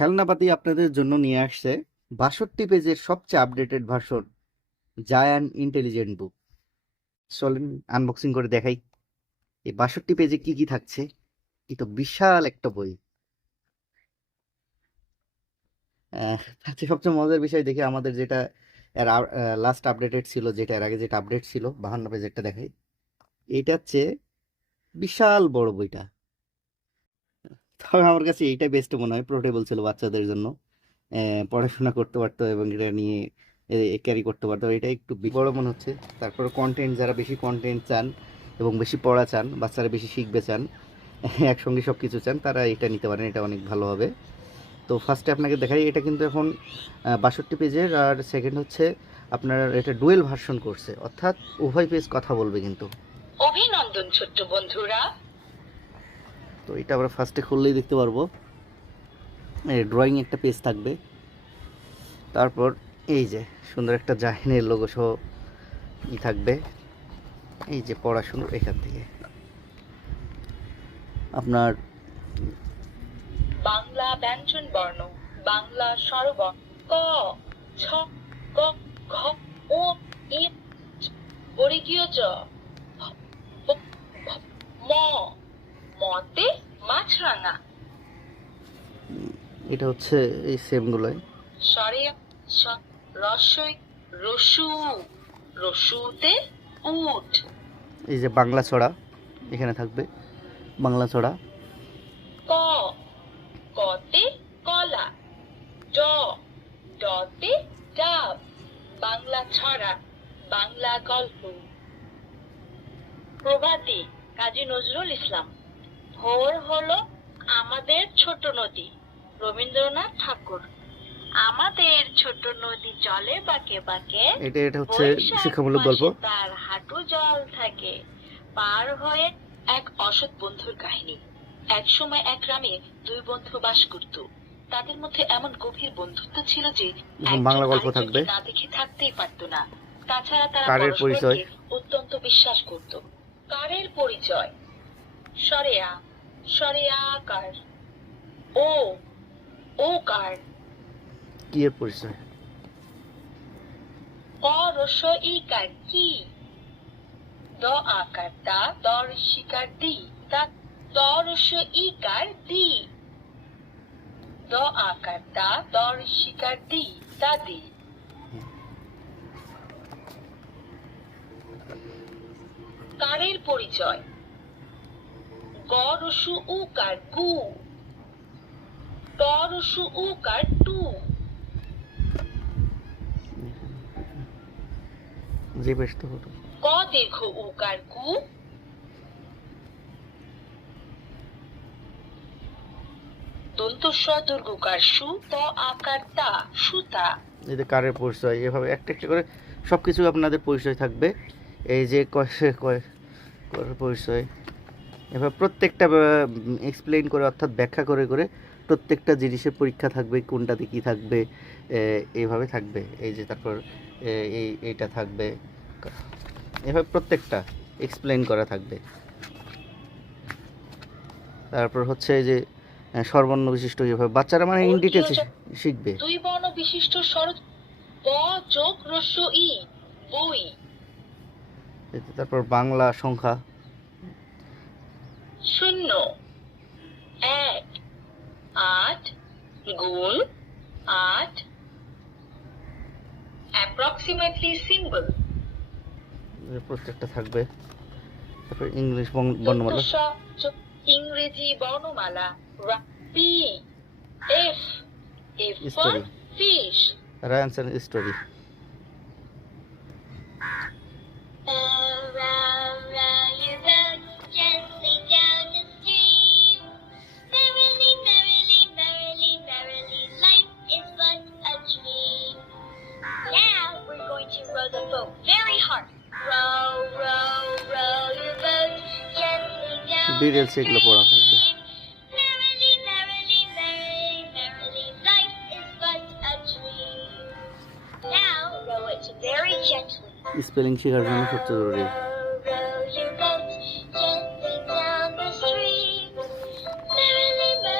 খেলনাপাতি আপনাদের জন্য নিয়ে আসছে ৬২ পেজের সবচেয়ে আপডেটেড ভার্সন জায়ান্ট ইন্টেলিজেন্ট বুক। চলেন আনবক্সিং করে দেখাই এই ৬২ পেজে কি কি থাকছে। কি তো বিশাল একটা বই। থাকছে সবচেয়ে মজার বিষয় দেখে আমাদের যেটা এর লাস্ট আপডেটেড ছিল, যেটা এর আগে যেটা আপডেট ছিল ৫২ পেজেরটা দেখাই। এইটা হচ্ছে বিশাল বড় বইটা। তবে আমার কাছে এইটাই বেস্ট মনে হয়, পোর্টেবল ছিল বাচ্চাদের জন্য। পড়াশোনা করতে পারতো এবং এটা নিয়ে ক্যারি করতে পারতো। এটা একটু বড় মনে হচ্ছে। তারপরে কন্টেন্ট, যারা বেশি কন্টেন্ট চান এবং বেশি পড়া চান, বাচ্চারা বেশি শিখবে চান, একসঙ্গে সব কিছু চান, তারা এটা নিতে পারেন। এটা অনেক ভালো হবে। তো ফার্স্টে আপনাকে দেখাই, এটা কিন্তু এখন ৬২ পেজের। আর সেকেন্ড হচ্ছে আপনার এটা ডুয়েল ভার্সন করছে, অর্থাৎ উভয় পেজ কথা বলবে কিন্তু। অভিনন্দন ছোট্ট বন্ধুরা। তো এটা আমরা ফার্স্টে খুললেই দেখতে পারবো ড্রয়িং একটা পেজ থাকবে। তারপর এই যে সুন্দর একটা জাহিনের লোগো সহ থাকবে। এই যে পড়াশুনো, এখান থেকে আপনার বাংলা ব্যঞ্জন বর্ণ, বাংলা স্বরবর্ণ ক, ছ, ক, খ, ও, ই, বর্গীয় জ, ম, মতে মাছরাঙা। এটা হচ্ছে এই সেমগুলোই। স্বরে রস্বই রসু, রসুতে উট। এই যে বাংলা ছড়া এখানে থাকবে, বাংলা ছড়া। ক, কতে কলা, ড, ডতে ডাব, বাংলা ছড়া, বাংলা গল্প। প্রভাতী কাজী নজরুল ইসলাম। ভোর হলো আমাদের ছোট নদী, রবীন্দ্রনাথ ঠাকুর। আমাদের ছোট নদী চলে বাঁকে বাঁকে, এটা হচ্ছে শিক্ষামূলক গল্প। তার হাঁটু জল থাকে। পার হয়ে এক অসৎ বন্ধুর কাহিনী। এক সময় এক গ্রামে দুই বন্ধু বাস করত। তাদের মধ্যে এমন গভীর বন্ধুত্ব ছিল যে বাংলা গল্প থাকবে, না দেখে থাকতেই পারতো না। তাছাড়া তারা কারের পরিচয়, অত্যন্ত বিশ্বাস করত। কারের পরিচয় সরেয়া, সরেয়াকার। ও, ওকার। কি এর পরিচয়? ক রস্বই ইকার কি। দ আকার দা, দ ঋষিকার দি, তা দ রস্বই ইকার দি। দ আকার দা, দ ঋষিকার দি, দাদি। কারের পরিচয় গ রস্যু উকার গু, ট রস্যু উকার টু। যে বেশ তো হতো। ক দীর্ঘ উকার কু, দন্ত স দুর্গকার সু, ত আকার তা, সুতা। এই যে কারের পরিচয়, এভাবে একটা একটা করে সবকিছু আপনাদের পরিচয় থাকবে। এই যে কয়ের পরিচয়, এভাবে প্রত্যেকটা এক্সপ্লেইন করে, অর্থাৎ ব্যাখ্যা করে করে প্রত্যেকটা জিনিসের পরীক্ষা থাকবে, কোনটাতে কি থাকবে, এইভাবে থাকবে। এই যে তারপর এইটা থাকবে, এভাবে প্রত্যেকটা এক্সপ্লেইন করা থাকবে। তারপর হচ্ছে এই যে স্বরবর্ণ বিশিষ্ট, এভাবে বাচ্চারা মানে ইন ডিটেলস শিখবে। দুই বর্ণ বিশিষ্ট স্বর ব যোগ রস্য ই, বই। তারপর বাংলা সংখ্যা 0, 1, 8 গুণ 8, approximately symbol। প্রত্যেকটা থাকবে। তারপর ইংলিশ বর্ণমালা, ইংরেজি বর্ণমালা P, F, F for story, fish. Rhymes and story. Details এগুলো পড়া থাকবে। স্পেলিং শেখার জন্য সবচেয়ে জরুরি।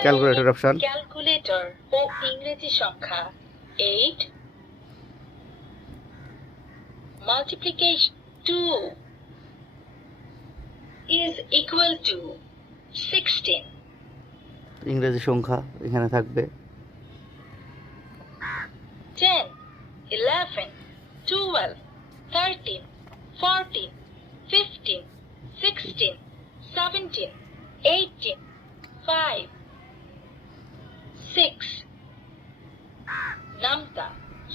ক্যালকুলেটর অপশন, ক্যালকুলেটর নম্বর ও ইংরেজি সংখ্যা 8 multiplication 2 is equal to 16. ইংরেজি সংখ্যা এখানে থাকবে 10, 11, 12, 13, 14, 15, 16, 17, 18, 5, 6. নামতা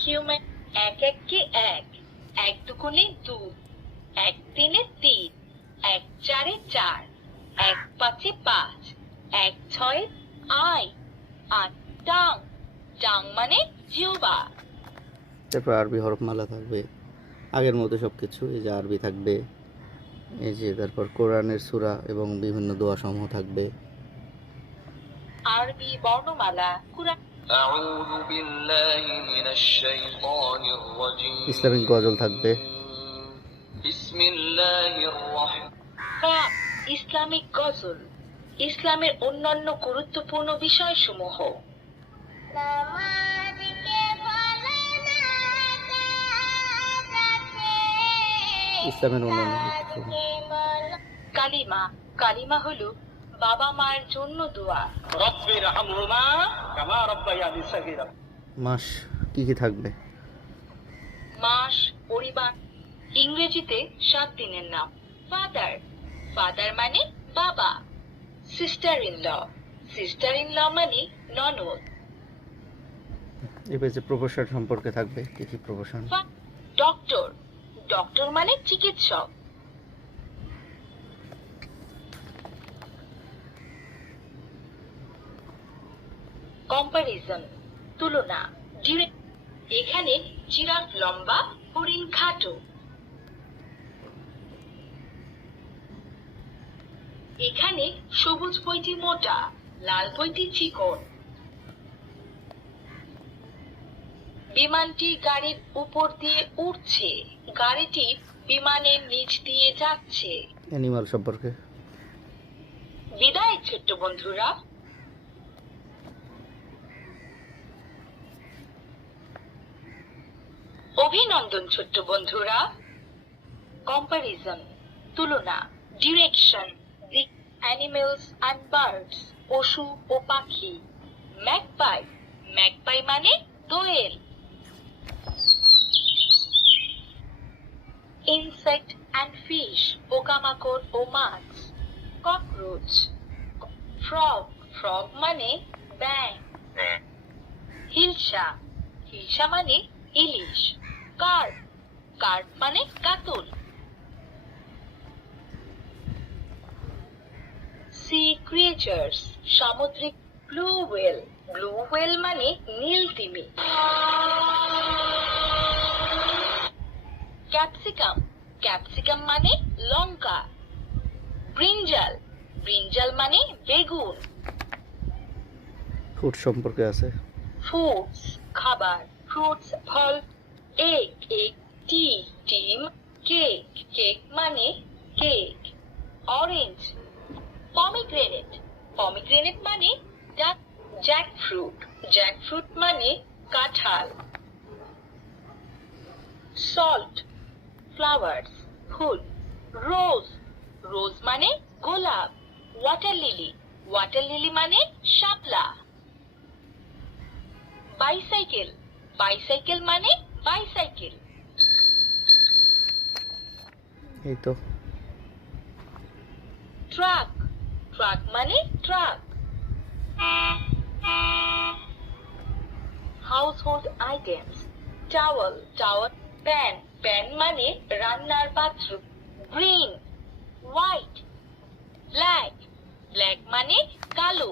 হিউম্যান এক একে এক, এক দুগুণে 2, এক তিনে 3, এক চারে 4, এক পাঁচে 5, এক ছয়ে আই, আট ডাং, ডাং মানে জিহ্বা। তারপর আরবি হরফমালা থাকবে আগের মতো সব কিছু। এই যে আরবি থাকবে, এই যে তারপর কোরআনের সূরা এবং বিভিন্ন দোয়া সমূহ থাকবে। আরবি বর্ণমালা কুরআন أعوذ بالله من الشيطان الرجيم ইসলামিক গজল থাকবে। بسم الله الرحمن কা ইসলামিক গজল, ইসলামের অন্যান্য গুরুত্বপূর্ণ বিষয়সমূহ। ইসলামের অন্যান্য গুরুত্বপূর্ণ। কালিমা, কালিমা হলো বাবা মায়ের জন্য দোয়া। رب ارحمهما كما ربياني صغيرا মাস কি কি থাকবে? মাস, পরিবার, ইংরেজিতে 7 দিনের নাম। ফাদার, ফাদার মানে বাবা। Sister in law, sister in law মানে ননদ। এই পেজে প্রফেশন সম্পর্কে থাকবে, কি কি প্রফেশন। ডক্টর, ডক্টর মানে চিকিৎসক। কম্পারিজন তুলনা, এখানে জিরাফ লম্বা, হরিণ খাটো। এখানে সবুজ বইটি মোটা, লাল বইটি চিকন। বিমানটি গাড়ির উপর দিয়ে উড়ছে, গাড়িটি বিমানের নিচ দিয়ে যাচ্ছে। অ্যানিমাল সম্পর্কে। বিদায় ছোট্ট বন্ধুরা। অভিনন্দন ছোট্ট বন্ধুরা। কম্পারিজন তুলনা, ডিরেকশন দিক, অ্যানিমেলস অ্যান্ড বার্ডস পশু ও পাখি। ম্যাগপাই, ম্যাগপাই মানে দোয়েল। ইনসেক্ট অ্যান্ড ফিশ পোকামাকড় ও মাছ। ককরোচ। ফ্রগ, ফ্রগ মানে ব্যাং। হিলসা, হিলসা মানে ইলিশ। কার্প, কার্প মানে কাতল। সি ক্রিয়েচার্স সামুদ্রিক। ব্লু হোয়েল, ব্লু হোয়েল মানে নীল তিমি। ক্যাপসিকাম, ক্যাপসিকাম মানে লঙ্কা। ব্রিঞ্জাল, ব্রিঞ্জাল মানে বেগুন। ফুড সম্পর্কে আছে। ফ্রুটস খাবার, ফ্রুটস ফল। এগ, এগ টি, ডিম। কেক, কেক মানে কেক। অরেঞ্জ, পমিগ্রেনেট, পমিগ্রেনেট মানে জ্যাকফ্রুট, জ্যাকফ্রুট মানে কাঁঠাল। সল্ট, ফ্লাওয়ার্স ফুল। রোজ, রোজ মানে গোলাপ। ওয়াটার লিলি, ওয়াটার লিলি মানে শাপলা। বাইসাইকেল, বাইসাইকেল মানে বাইসাইকেল। এই তো। ট্রাক, ট্রাক মানে truck. Household items, towel, towel. Pan, pan মানে রান্নার পাত্র। গ্রিন, হোয়াইট, ব্ল্যাক, ব্ল্যাক মানে কালো।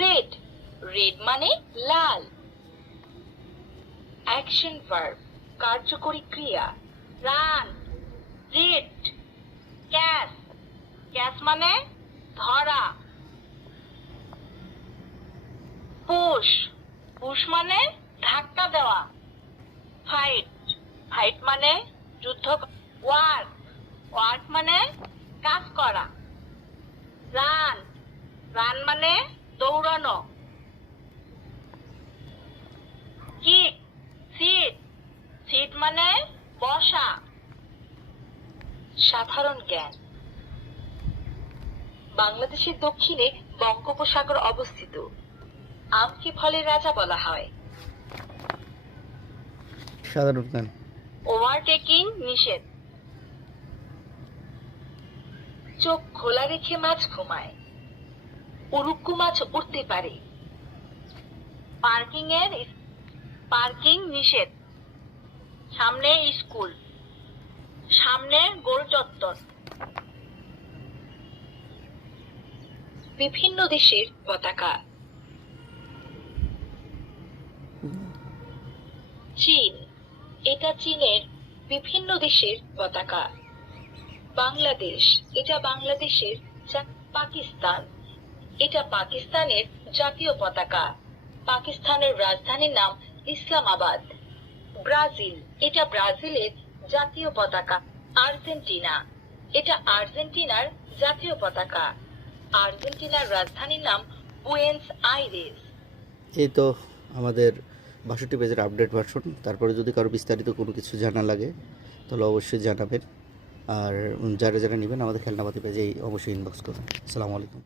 রেড, রেড মানে লাল। অ্যাকশন ভার্ব কার্যকরী ক্রিয়া। Run, read. ক্যাচ, ক্যাচ মানে ধরা। পুশ, পুশ মানে ধাক্কা দেওয়া। ফাইট, ফাইট মানে যুদ্ধ। ওয়ার্ক, ওয়ার্ক মানে কাজ করা। রান মানে দৌড়ানো। কিক, সিট, সিট মানে বসা। সাধারণ জ্ঞান। বাংলাদেশের দক্ষিণে বঙ্গোপসাগর অবস্থিত। আমকে ফলের রাজা বলা হয়। সাধারণ জ্ঞান। ওভারটেকিং নিষেধ। চোখ খোলা রেখে মাছ ঘুমায়। উড়ুক্কু মাছ উঠতে পারে। পার্কিং নিষেধ। সামনে স্কুল। সামনে গোল চত্বর। বিভিন্ন দেশের পতাকা। চীন, এটা চীনের বিভিন্ন দেশের পতাকা। বাংলাদেশ, এটা বাংলাদেশের। পাকিস্তান, এটা পাকিস্তানের জাতীয় পতাকা। পাকিস্তানের রাজধানীর নাম ইসলামাবাদ। ব্রাজিল, এটা ব্রাজিলের জাতীয় পতাকা। আর্জেন্টিনা, এটা আর্জেন্টিনার জাতীয় পতাকা। আর্জেন্টিনার রাজধানীর নাম বুয়েন্স আইরেস। এই তো আমাদের 62 পেজের আপডেট ভার্সন। তারপরে যদি কারো বিস্তারিত কোনো কিছু জানা লাগে তাহলে অবশ্যই জানাবেন। আর যারা যারা নেবেন আমাদের খেলনাপাতি পেজে অবশ্যই ইনবক্স করুন। আসসালামু আলাইকুম।